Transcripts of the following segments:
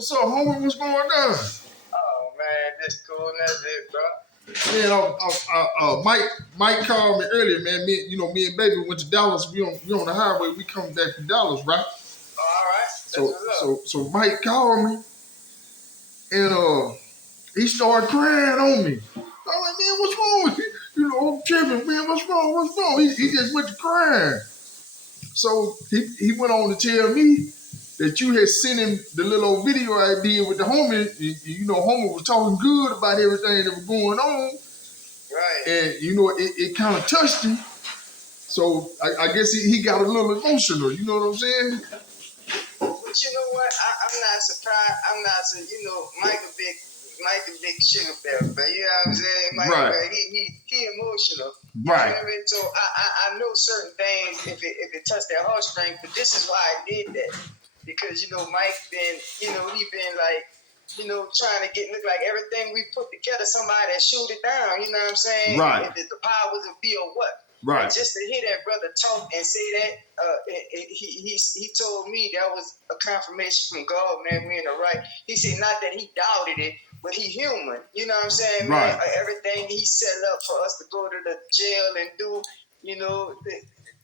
What's up, homie? What's going on? Oh man, this cool and that's it, bro. Man, Mike called me earlier, man. Me and baby went to Dallas. We on the highway. We coming back from Dallas, right? Oh, all right, that's So what's up. so Mike called me and he started crying on me. I'm like, man, what's wrong with you? You know, I'm tripping, man. What's wrong? What's wrong? He just went to crying. So he went on to tell me that you had sent him the little old video I did with the homie. You know, homie was talking good about everything that was going on. Right. And, you know, it kind of touched him. So I guess he got a little emotional. You know what I'm saying? But you know what? I'm not surprised. I'm not so. You know, Mike a big sugar bear, but you know what I'm saying? Mike, Right. he emotional. Right. You know what I mean? So I know certain things if it touched their heartstrings, but this is why I did that. Because, you know, Mike been, you know, he been like, you know, trying to look like everything we put together, somebody that shoot it down, you know what I'm saying? Right. If the powers of be or what. Right. And just to hear that brother talk and say that, he told me that was a confirmation from God, man, we in the right. He said not that he doubted it, but he human. You know what I'm saying, Right. man? Everything he set up for us to go to the jail and do, you know,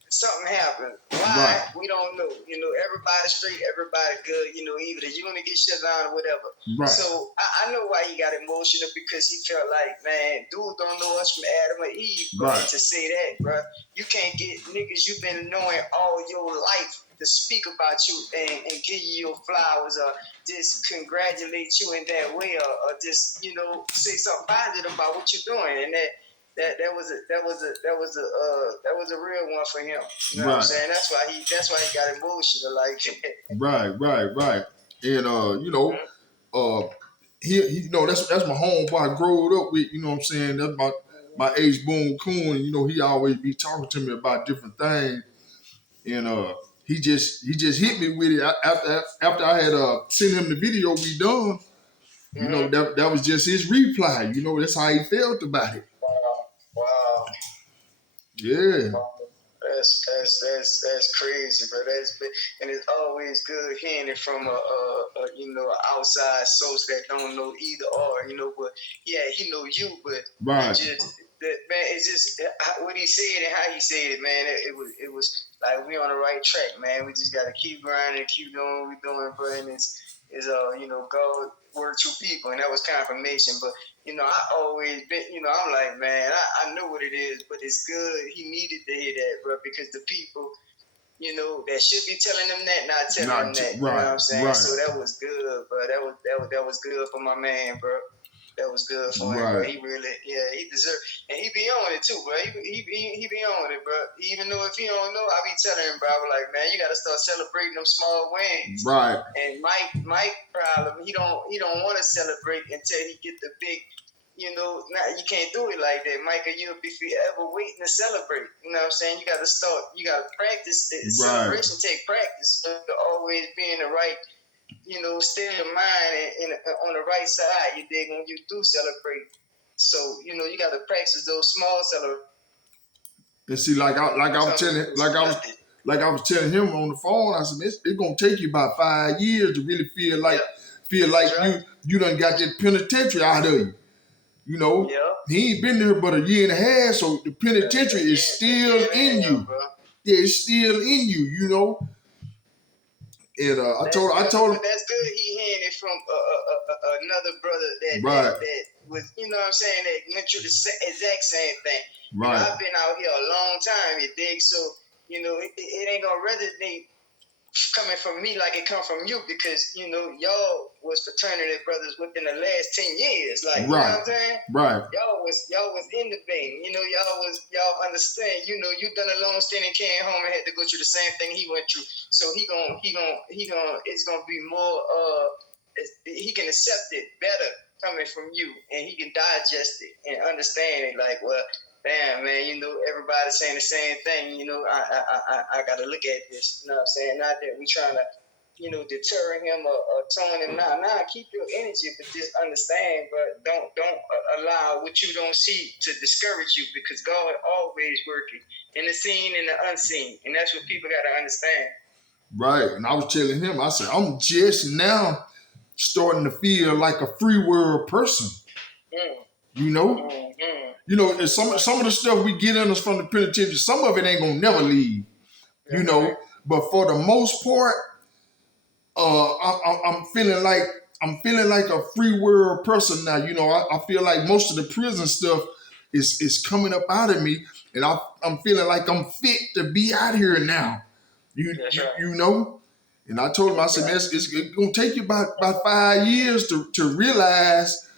something happened. Why? Right. We don't know. You know, everybody straight, everybody good. You know, either the unit get shut down or whatever. Right. So I know why he got emotional, because he felt like, man, dude don't know us from Adam or Eve. Bro, Right. to say that, bro, you can't get niggas you've been knowing all your life to speak about you and give you your flowers or just congratulate you in that way or just, you know, say something positive about what you're doing. And that was a real one for him. You know what I'm saying? That's why he got emotional like that. Right. And you know, he you know, that's my homeboy I grew up with, you know what I'm saying? That's my age Boone Coon, you know, he always be talking to me about different things. And he just hit me with it after I had sent him the video we done. You know, that was just his reply. You know, that's how he felt about it. Wow. Yeah. That's crazy, bro. And it's always good hearing it from a you know, an outside source that don't know either or, you know. But yeah, he know you, but Right. he just man, it's just what he said and how he said it, man. It was like we on the right track, man. We just gotta keep grinding, keep doing what we doing, bro. And it's you know, God work through people, and that was confirmation. But you know, I always been, you know, I'm like, man, I know what it is, but it's good. He needed to hear that, bro, because the people, you know, that should be telling them that, not telling them that. You know what I'm saying? Right. So that was good, bro. That was good for my man, bro. That was good for him, bro. Right. He really, yeah, he deserved, and he be on it too, bro. He be on it, bro. Even though if he don't know, I be telling him, bro, I was like, man, you got to start celebrating them small wins. Right. And Mike problem, he don't want to celebrate until he get the big. You know, you can't do it like that, Michael. You'll be forever waiting to celebrate. You know what I'm saying? You got to start. You got to practice. Celebration take practice. So to always be in the right, you know, state of mind and on the right side. You dig, when you do celebrate. So you know, you got to practice those small celebrations. And see, like I was telling him on the phone, I said, it's gonna take you about 5 years to really feel like right. you done got that penitentiary out of you. You know, he ain't been there but a year and a half, so the penitentiary is still in you. Bro. Yeah, it's still in you. You know. And I told him that's good. He hearing it from another brother that was, you know what I'm saying, that went through the exact same thing. Right. You know, I've been out here a long time, you dig? So, you know, it ain't gonna resonate coming from me like it come from you, because you know y'all was fraternity brothers within the last 10 years, like you know what I'm saying? Right. Y'all was in the vein, you know. Y'all understand. You know, you done a long stint and came home and had to go through the same thing he went through. So he gonna it's gonna be more he can accept it better coming from you, and he can digest it and understand it. Like, well, damn, man, you know, everybody's saying the same thing. You know, I got to look at this. You know what I'm saying? Not that we trying to, you know, deter him or tone him. Nah, keep your energy, but just understand. But don't allow what you don't see to discourage you, because God always working in the seen and the unseen, and that's what people got to understand. Right, and I was telling him, I said, I'm just now starting to feel like a free world person. Mm. You know, Mm-hmm. you know, and some of the stuff we get in us from the penitentiary, some of it ain't gonna never leave. You know, but for the most part, I'm feeling like a free world person now. You know, I feel like most of the prison stuff is coming up out of me, and I'm feeling like I'm fit to be out here now. You know, and I told him, I said, man, it's gonna take you about 5 years to realize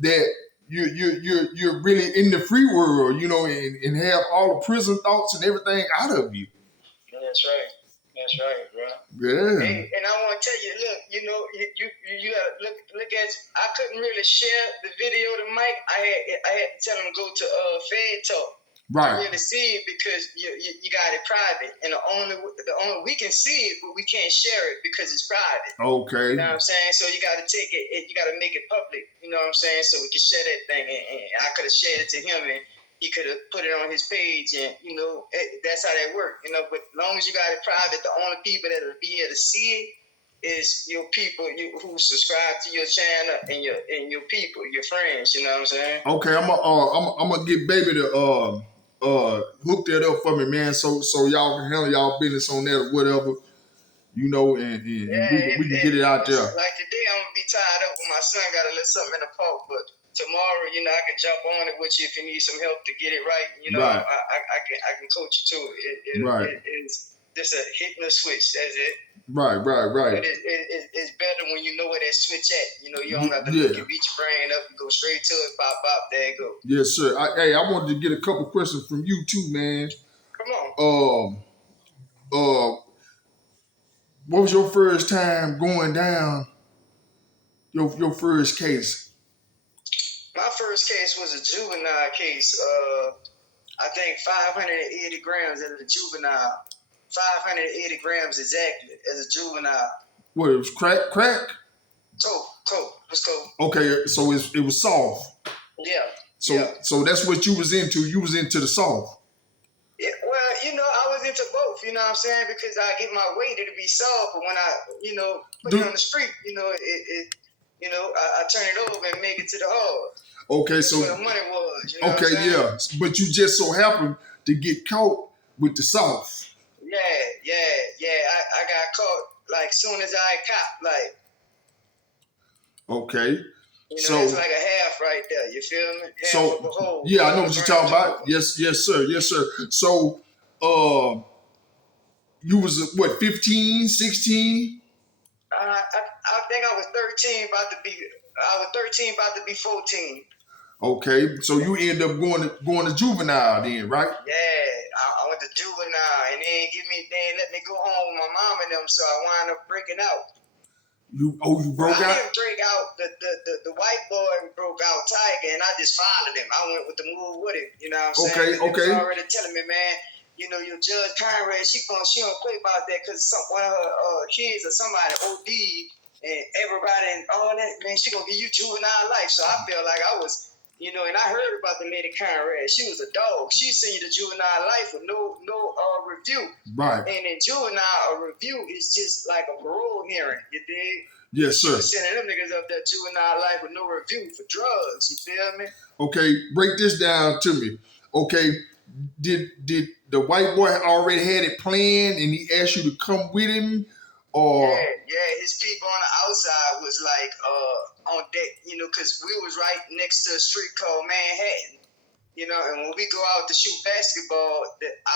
that you're really in the free world, you know, and have all the prison thoughts and everything out of you. That's right. That's right, bro. Yeah. And I want to tell you, look, you know, you gotta look at. I couldn't really share the video to Mike. I had to tell him to go to Fed Talk. Right. To really see it because you got it private, and the only we can see it, but we can't share it because it's private. Okay. You know what I'm saying? So you got to take it. You got to make it public. You know what I'm saying? So we can share that thing, and I could have shared it to him, and he could have put it on his page, and you know that's how that works. You know, but as long as you got it private, the only people that will be here to see it is your people who subscribe to your channel and your people, your friends. You know what I'm saying? Okay, I'm gonna get baby to hook that up for me, man. So y'all can handle y'all business on that or whatever, you know, and we can get it out there. Like today, I'm gonna be tied up with my son. Got a little something in the park, but tomorrow, you know, I can jump on it with you if you need some help to get it right. You know, right. I can coach you to it. Right. It's just a hit and a switch. That's it. Right. But it's better when you know where that switch at. You know, you don't have to look and beat your brain up. You go straight to it, pop, there you go. Yes, sir. I wanted to get a couple questions from you too, man. Come on. What was your first time going down? Your first case? My first case was a juvenile case. I think 580 grams as a juvenile. 580 grams exactly as a juvenile. What, it was crack? Coke. Let's go. Okay, so it was soft. Yeah. So that's what you was into. You was into the soft. Yeah, well, you know, I was into both, you know what I'm saying? Because I get my weight, it'll be soft, but when I, you know, put it on the street, you know, I turn it over and make it to the hard. Okay, that's so where the money was, you know okay, what I'm saying? Yeah, but you just so happened to get caught with the soft. Yeah. I got caught like soon as I copped, like. Okay. You know, it's like a half right there. You feel me? Half of a whole. Yeah, I know what you're talking about. Yes, sir. So, you was what, 15, 16? I think I was 13, about to be 14. Okay, so you end up going to juvenile then, right? Yeah, I went to juvenile, and they let me go home with my mom and them, so I wound up breaking out. You broke out? I didn't break out. The white boy broke out Tiger, and I just followed him. I went with the move with him. You know what I'm saying? Okay. He was already telling me, man, you know, your Judge Conrad, she don't play about that because one of her kids or somebody OD'd, and everybody and all that, man, she gonna give you juvenile life. So I felt like I was, you know, and I heard about the lady Conrad. She was a dog. She sent you to juvenile life with no review. Right. And in juvenile, a review is just like a parole hearing. You dig? Yes, sir. She was sending them niggas up there juvenile life with no review for drugs. You feel me? Okay, break this down to me. Okay, did the white boy already had it planned and he asked you to come with him? Or yeah, his people on the outside was like on deck, you know, because we was right next to a street called Manhattan, you know, and when we go out to shoot basketball,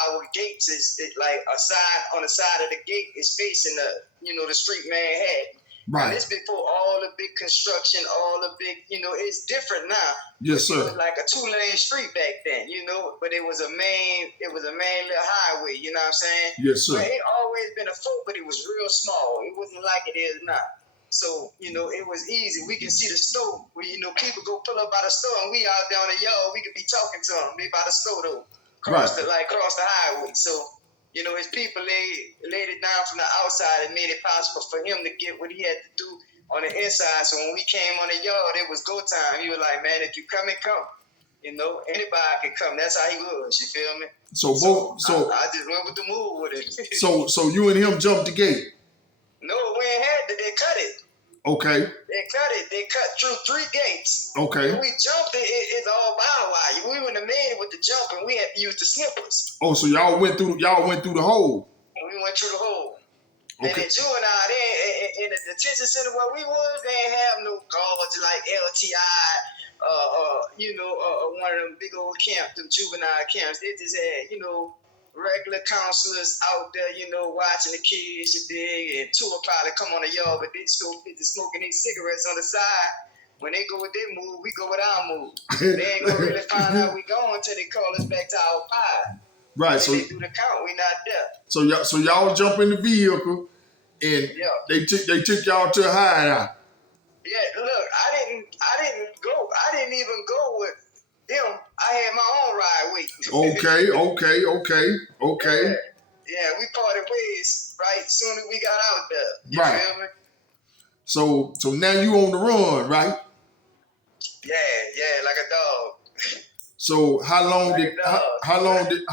our gates is like on the side of the gate is facing the street Manhattan. Right. And it's before all the big construction, all the big, you know, it's different now. Yes, sir. It was like a 2-lane street back then, you know, but it was a main little highway, you know what I'm saying? Yes, sir. But it always been a folk, but it was real small. It wasn't like it is now. So, you know, it was easy. We can see the store where, you know, people go pull up by the store and we out there on the yard, we could be talking to them. They by the store though, cross the highway. So, you know, his people laid it down from the outside and made it possible for him to get what he had to do on the inside. So when we came on the yard, it was go time. He was like, man, if you come, come. You know, anybody can come. That's how he was. You feel me? So I just went with the move with it. So you and him jumped the gate? No, we ain't had to. They cut it. Okay. They cut it. They cut through 3 gates. Okay. When we jumped it, it's all barbed wire. We wouldn't have made it with the jump, and we had to use the snippers. Oh, so y'all went through the hole. We went through the hole. Okay. And in juvenile, they in the detention center where we was, they didn't have no guards like LTI, one of them big old camps, them juvenile camps. They just had, regular counselors out there, watching the kids, you dig, and 2 will probably come on the yard, but they still busy smoking these cigarettes on the side. When they go with their move, we go with our move. They ain't gonna really find out we going until they call us back to our pod. Right. So they do the count, we not there. So y'all jump in the vehicle, and they took y'all to a hideout. Yeah, look, I didn't even go with them. I had my own ride waiting. Okay. Yeah, we parted ways right soon as we got out there. You feel me? So now you on the run, right? Yeah, like a dog. So how long did that? Look, I'm on the run,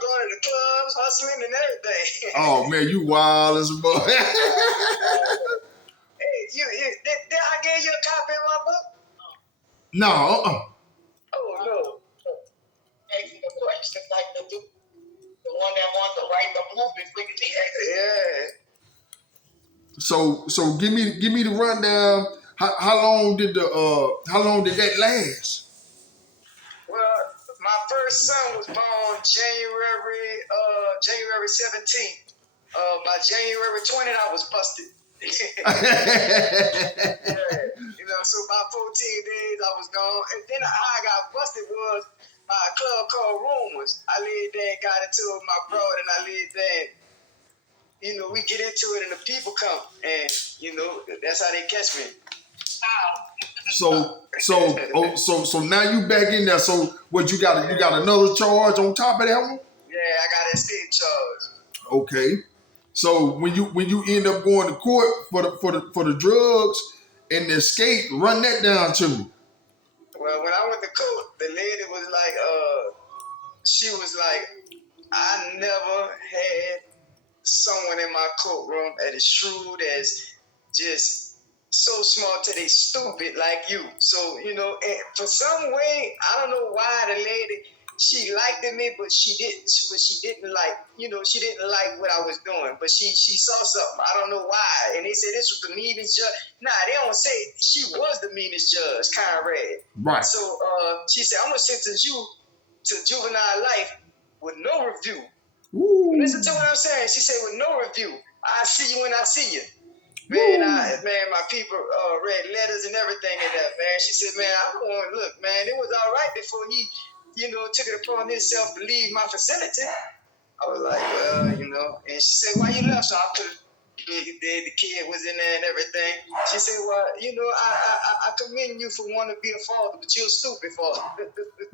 going to the clubs, hustling and everything. Oh man, you wild as a boy. Hey, did I give you a copy of my book? No. Oh no. Asking the questions like the one that wants to write the movie quick and yeah. So give me the rundown. How long did that last? Well, my first son was born January 17th. By January 20th, I was busted. So about 14 days I was gone. And then how I got busted was by a club called Rumors. I laid there and got into it with my brother, and I laid there. We get into it and the people come, and that's how they catch me. So now you back in there. So what you got? You got another charge on top of that one? Yeah, I got an escape charge. Okay. So when you end up going to court for the drugs and the escape, run that down to me. Well, when I went to court, the lady was like, she was like, I never had someone in my courtroom as shrewd as just so smart to they stupid like you. So, and for some way, I don't know why the lady, she liked me, but she didn't like, she didn't like what I was doing, but she saw something. I don't know why. And they said this was the meanest judge. Nah, they don't say she was the meanest judge, Conrad. Right. So she said, I'm going to sentence you to juvenile life with no review. Ooh. Listen to what I'm saying. She said, with no review. I see you when I see you. Man, my people read letters and everything in that, man. She said, man, look, man, it was all right before he, took it upon himself to leave my facility. I was like, well, and she said, why you left? So I put the kid was in there and everything. She said, well, I commend you for wanting to be a father, but you're a stupid father.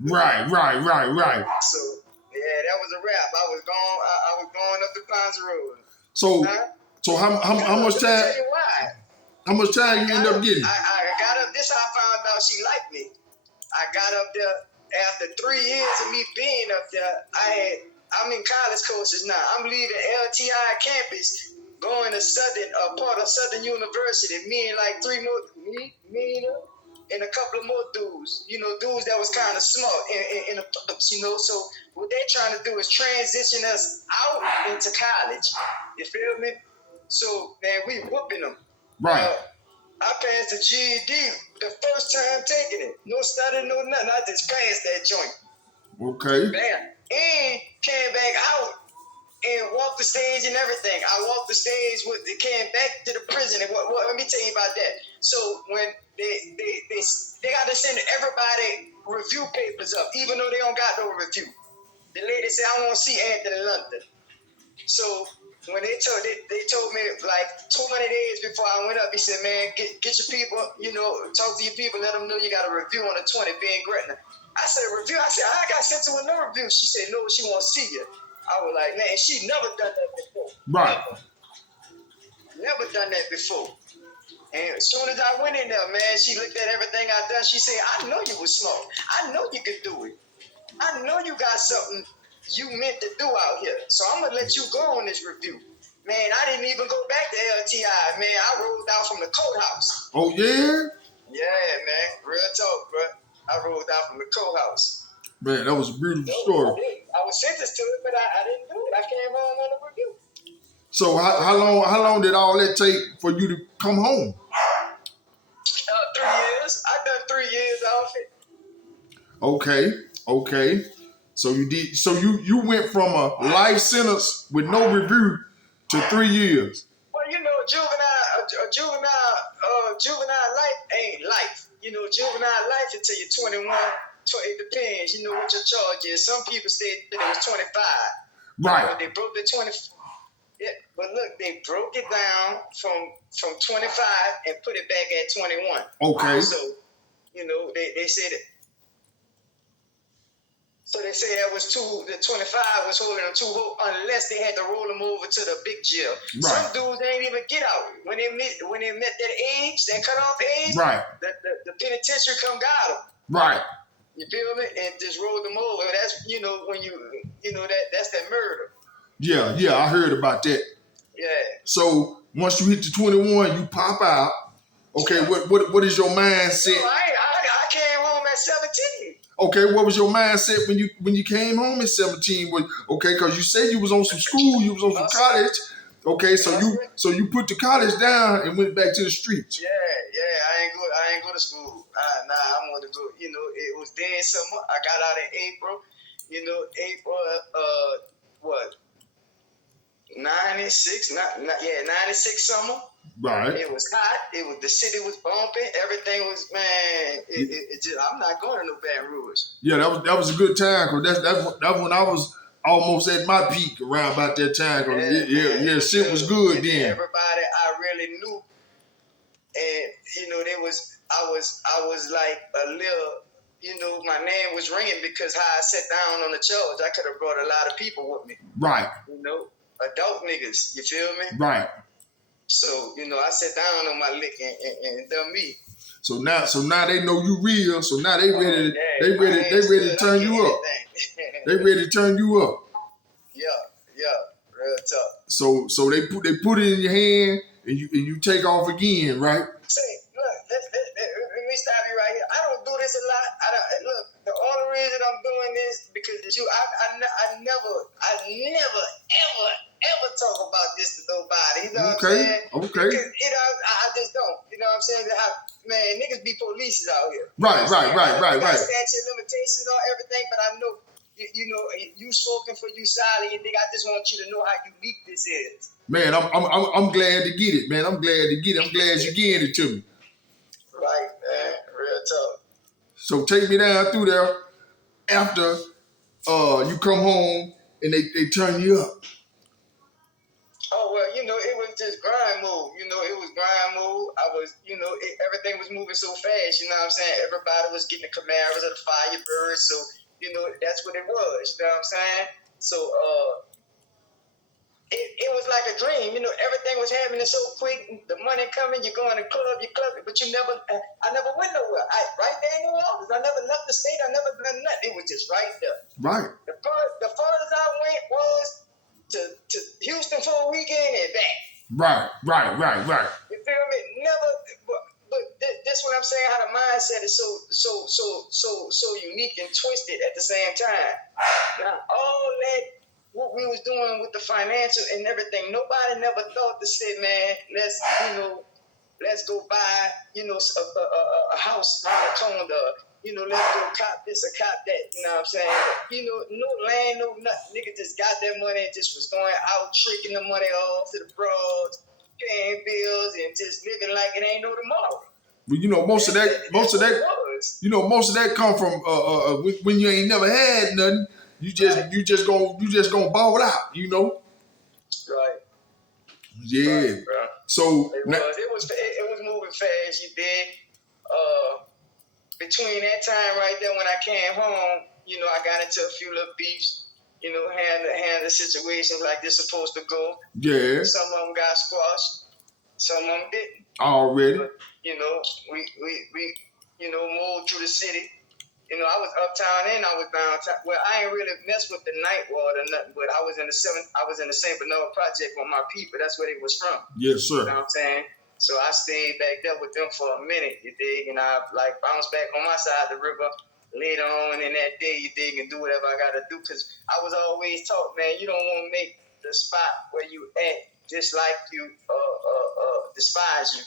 Right. So, yeah, that was a wrap. I was going up the Ponza Road. So how much time? How much time you end up getting? I got up. This how I found out she liked me. I got up there after 3 years of me being up there. I'm in college courses now. I'm leaving LTI campus, going to part of Southern University. Me and like 3 more, me and a couple of more dudes. Dudes that was kind of smart in the clubs. So what they're trying to do is transition us out into college. You feel me? So, man, we whooping them. Right. I passed the GED the first time taking it. No study, no nothing. I just passed that joint. Okay. Bam. And came back out and walked the stage and everything. I walked the stage came back to the prison. And what let me tell you about that. So when they got to send everybody review papers up, even though they don't got no review. The lady said, I want to see Anthony London. So when they told me like 20 days before I went up, he said, man, get your people, talk to your people, let them know you got a review on the 20 being Gretna. I said, review? I said, I got sent to a no review. She said, no, she won't see you. I was like, man, she never done that before. Right. Never done that before. And as soon as I went in there, man, she looked at everything I done. She said, I know you was smart. I know you could do it. I know you got something you meant to do out here. So I'm going to let you go on this review. Man, I didn't even go back to LTI. Man, I rolled out from the courthouse. Oh yeah. Yeah, man. Real talk, bro. I rolled out from the courthouse. Man, that was a beautiful No, story. I was sentenced to it, but I didn't do it. I came home on a review. So how long did all that take for you to come home? 3 years. I done 3 years off it. Okay. So you did. So you went from a life sentence with no review to 3 years. Well, you know, juvenile life ain't life. You know, juvenile life until you're 21. It depends. You know what your charge is. Some people said that it was 25. Right. But they broke the 20. Yeah, but look, they broke it down from 25 and put it back at 21. Okay. So, you know, they said it. So they say that was the 25 was holding them too unless they had to roll them over to the big jail. Right. Some dudes ain't even get out. When they met that age, that cutoff age, Right. The penitentiary come got them. Right. You feel me? And just rolled them over. That's, you know, when that's that murder. Yeah, I heard about that. Yeah. So once you hit the 21, you pop out. Okay, what is your mindset? No, I came home at 17. Okay, what was your mindset when you came home at 17? Okay, because you said you was on some school, you was on some college. Okay, so you put the college down and went back to the streets. Yeah, I ain't go to school. I wanted to go. You know, it was dead summer. I got out in April. You know, April. What? 96. 96 summer. Right. It was hot. The city was bumping. Everything was, man. It just, I'm not going to no Baton Rouge. Yeah, that was a good time because that's when I was almost at my peak around about that time. Cause shit was good then. Everybody I really knew, and you know, I was like a little, you know, my name was ringing because how I sat down on the charge, I could have brought a lot of people with me. Right. You know, adult niggas. You feel me? Right. So, you know, I sat down on my lick and done me. So now they know you real. So now they ready to turn you up. They ready to turn you up. Yeah, real tough. So they put it in your hand and you take off again, right? Say, look, let me stop you right here. I don't do this a lot. Look, the only reason I'm doing this because I never ever talk about this to nobody. You know what I'm saying? Okay. Because, you know, I just don't. You know what I'm saying? Man, niggas be polices out here. Right. Statute of limitations on everything, but I know, you know, you spoken for you, Sally, and I just want you to know how unique this is. Man, I'm glad to get it, man. I'm glad to get it. I'm glad you getting it to me. Right, man. Real talk. So take me down through there after you come home and they turn you up. Oh, well, you know, it was just grind mode. You know, it was grind mode. I was, you know, everything was moving so fast. You know what I'm saying? Everybody was getting the Camaros or the Firebirds. So, you know, that's what it was. You know what I'm saying? So, it was like a dream. You know, everything was happening so quick. The money coming, you go in the club, but I never went nowhere. Right there in New Orleans. I never left the state. I never done nothing. It was just right there. Right. The farthest I went was to Houston for a weekend and back. Right. You feel me? Never, but that's what I'm saying. How the mindset is so unique and twisted at the same time. Now, all that what we was doing with the financial and everything, nobody never thought to say, man, let's go buy, you know, a house around the corner. You know, let's go cop this or cop that. You know what I'm saying? You know, no land, no nothing. Nigga just got that money and just was going out tricking the money off to the broads, paying bills, and just living like it ain't no tomorrow. Well, you know, most of that come from when you ain't never had nothing. You just gonna ball out. You know. Right. Yeah. Right, bro. So it was moving fast. You did. Between that time right there when I came home, you know, I got into a few little beefs, you know, handle situations like this supposed to go. Yeah. Some of them got squashed, some of them didn't. Already. But, you know, we you know, moved through the city, You know, I was uptown and I was downtown. Well, I ain't really messed with the night ward or nothing, but I was in the St. Bernard project with my people. That's where they was from. Yes, You sir. know what I'm saying? So I stayed back there with them for a minute, you dig, and I like bounced back on my side of the river later on in that day, you dig, and do whatever I gotta do. Cause I was always taught, man, you don't want to make the spot where you at just like you despise you.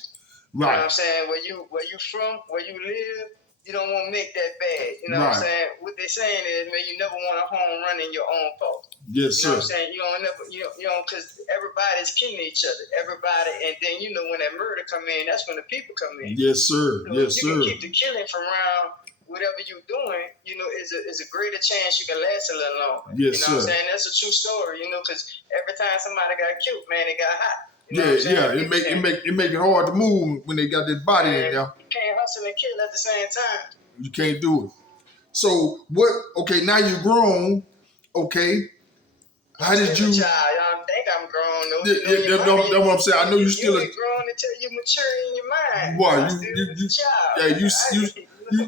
You know what Right. I'm saying? Where you from, where you live, you don't want to make that bad. You know what I'm Right. saying? What they're saying is, man, you never want a home run in your own fault. Yes, You know sir. what I'm saying? You don't never, you know, because everybody's killing each other. Everybody, and then you know when that murder come in, that's when the people come in. Yes, sir. So Yes, you can sir. keep the killing from around whatever you're doing. You know, is a greater chance you can last a little longer. Yes, you know what I'm sir. saying? That's a true story. You know, because every time somebody got killed, man, they got hot. You know Yeah, what I'm saying? yeah. It make it hard to move when they got that body in there. You can't hustle and kill at the same time. You can't do it. So what? Okay, now you're grown. Okay, how did you? Child, I don't think I'm grown though. That's what I'm saying. I know you still. You ain't grown until you mature in your mind. Boy, I'm still a child. yeah,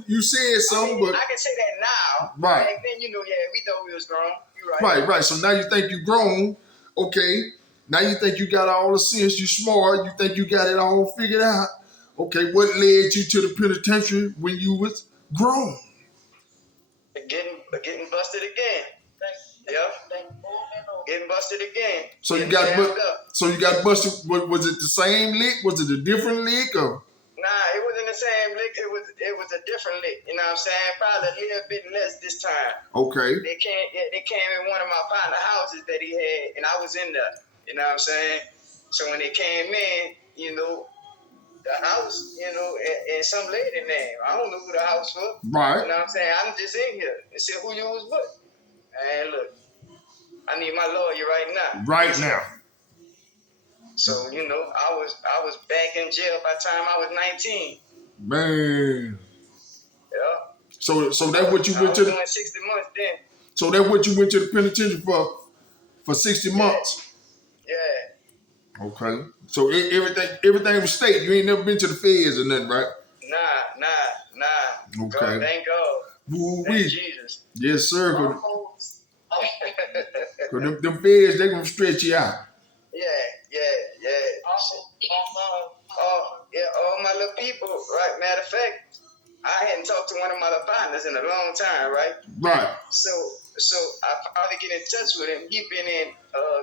you said something, but I can say that now. right. Back then, you know, yeah, we thought we was grown. You right. Right. So now you think you grown. Okay. Now you think you got all the sense. You smart. You think you got it all figured out. Okay. What led you to the penitentiary when you was grown? Getting busted again. Yeah. Getting busted again. So you got busted. Was it the same lick? Was it a different lick or? Nah, it wasn't the same lick. It was a different lick. You know what I'm saying? Probably a little bit less this time. Okay. They came in one of my partner houses that he had, and I was in there. You know what I'm saying? So when they came in, you know, the house, you know, and some lady name. I don't know who the house was. Right. You know what I'm saying? I'm just in here. They said who you was with. And look, I need my lawyer right now. Right now. So, you know, I was back in jail by the time I was 19. Man. Yeah. So that's what you went to the 60 months then. So that's what you went to the penitentiary for 60 months. Yeah. Okay. So everything was state. You ain't never been to the feds or nothing, right? Nah. Okay. God, thank God. Thank Jesus. Yes, sir. Cause them feds, they gonna stretch you out. Yeah. All my little people, right? Matter of fact, I hadn't talked to one of my little partners in a long time, right? Right. So I finally get in touch with him. He been in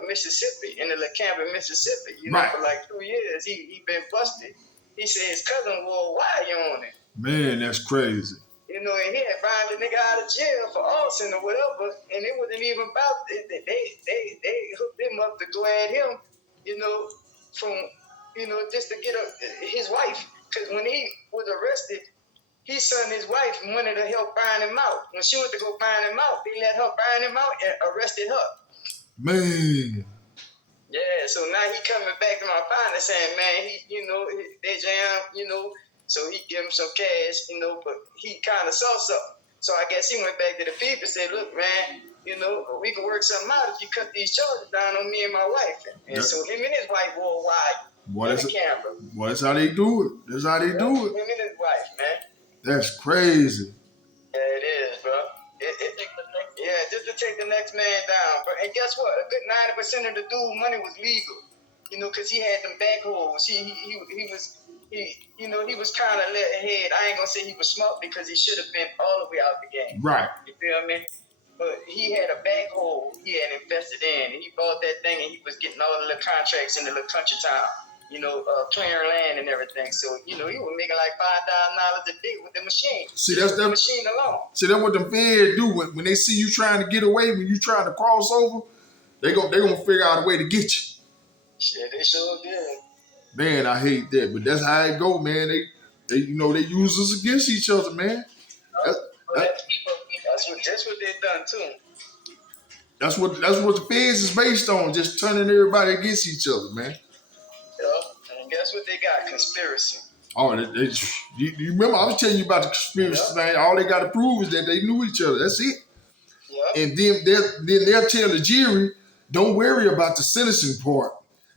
Mississippi, in the little camp in Mississippi, you know, right. for like 2 years. He been busted. He said his cousin wore a wire on it. Man, that's crazy. You know, and he had found the nigga out of jail for arson or whatever, and it wasn't even about it. They hooked him up to go at him, you know, from, you know, just to get his wife. Because when he was arrested, his son and his wife wanted to help find him out. When she went to go find him out, they let her find him out and arrested her. Man. Yeah, so now he coming back to my partner saying, man, he, you know, they jam, you know. So he give him some cash, you know, but he kind of saw something. So I guess he went back to the people and said, look, man, you know, we can work something out if you cut these charges down on me and my wife. And so him and his wife wore a wire in the camera. Well, that's how they do it. That's how they do it. Him and his wife, man. That's crazy. Yeah, it is, bro. Just to take the next man down. But, and guess what? A good 90% of the dude money was legal. You know, because he had them backhoes. He was kind of let ahead. I ain't gonna say he was smart because he should have been all the way out the game. Right. You feel me? But he had a backhoe he had invested in, and he bought that thing, and he was getting all the little contracts in the little country town. You know, clearing land and everything. So you know, he was making like $5,000 a day with the machine. See, that's the machine alone. See, that's what the feds do when they see you trying to get away, when you trying to cross over. They gonna figure out a way to get you. Shit, they sure did. Man, I hate that, but that's how it go, man. They you know, they use us against each other, man. That's what they done too. That's what the feds is based on, just turning everybody against each other, man. Yeah, and guess what they got? Conspiracy. Oh, you remember I was telling you about the conspiracy, man. All they got to prove is that they knew each other. That's it. Yeah. And then they'll tell the jury, don't worry about the sentencing part.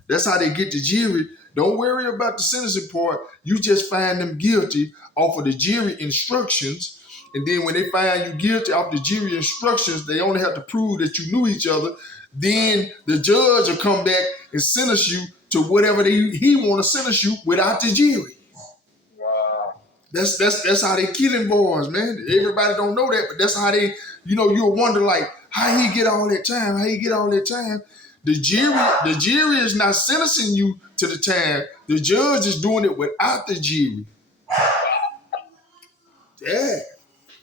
That's how they get the jury. Don't worry about the sentencing part. You just find them guilty off of the jury instructions, And then when they find you guilty off the jury instructions, they only have to prove that you knew each other. Then the judge will come back and sentence you to whatever he want to sentence you without the jury. Wow. That's how they killing boys, man. Everybody don't know that, but that's how they, you'll wonder like how he get all that time, The jury is not sentencing you to the time. The judge is doing it without the jury. Yeah.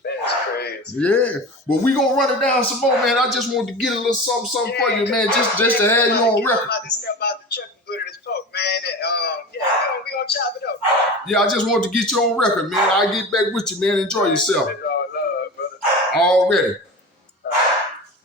That's crazy. Yeah. But we gonna run it down some more, man. I just wanted to get a little something for you, man, just to have you on record. I'm about to step out the truck and go to this poke, man. We gonna chop it up. Yeah, I just wanted to get you on record, man. I'll get back with you, man. Enjoy yourself. It's all love, brother. Already.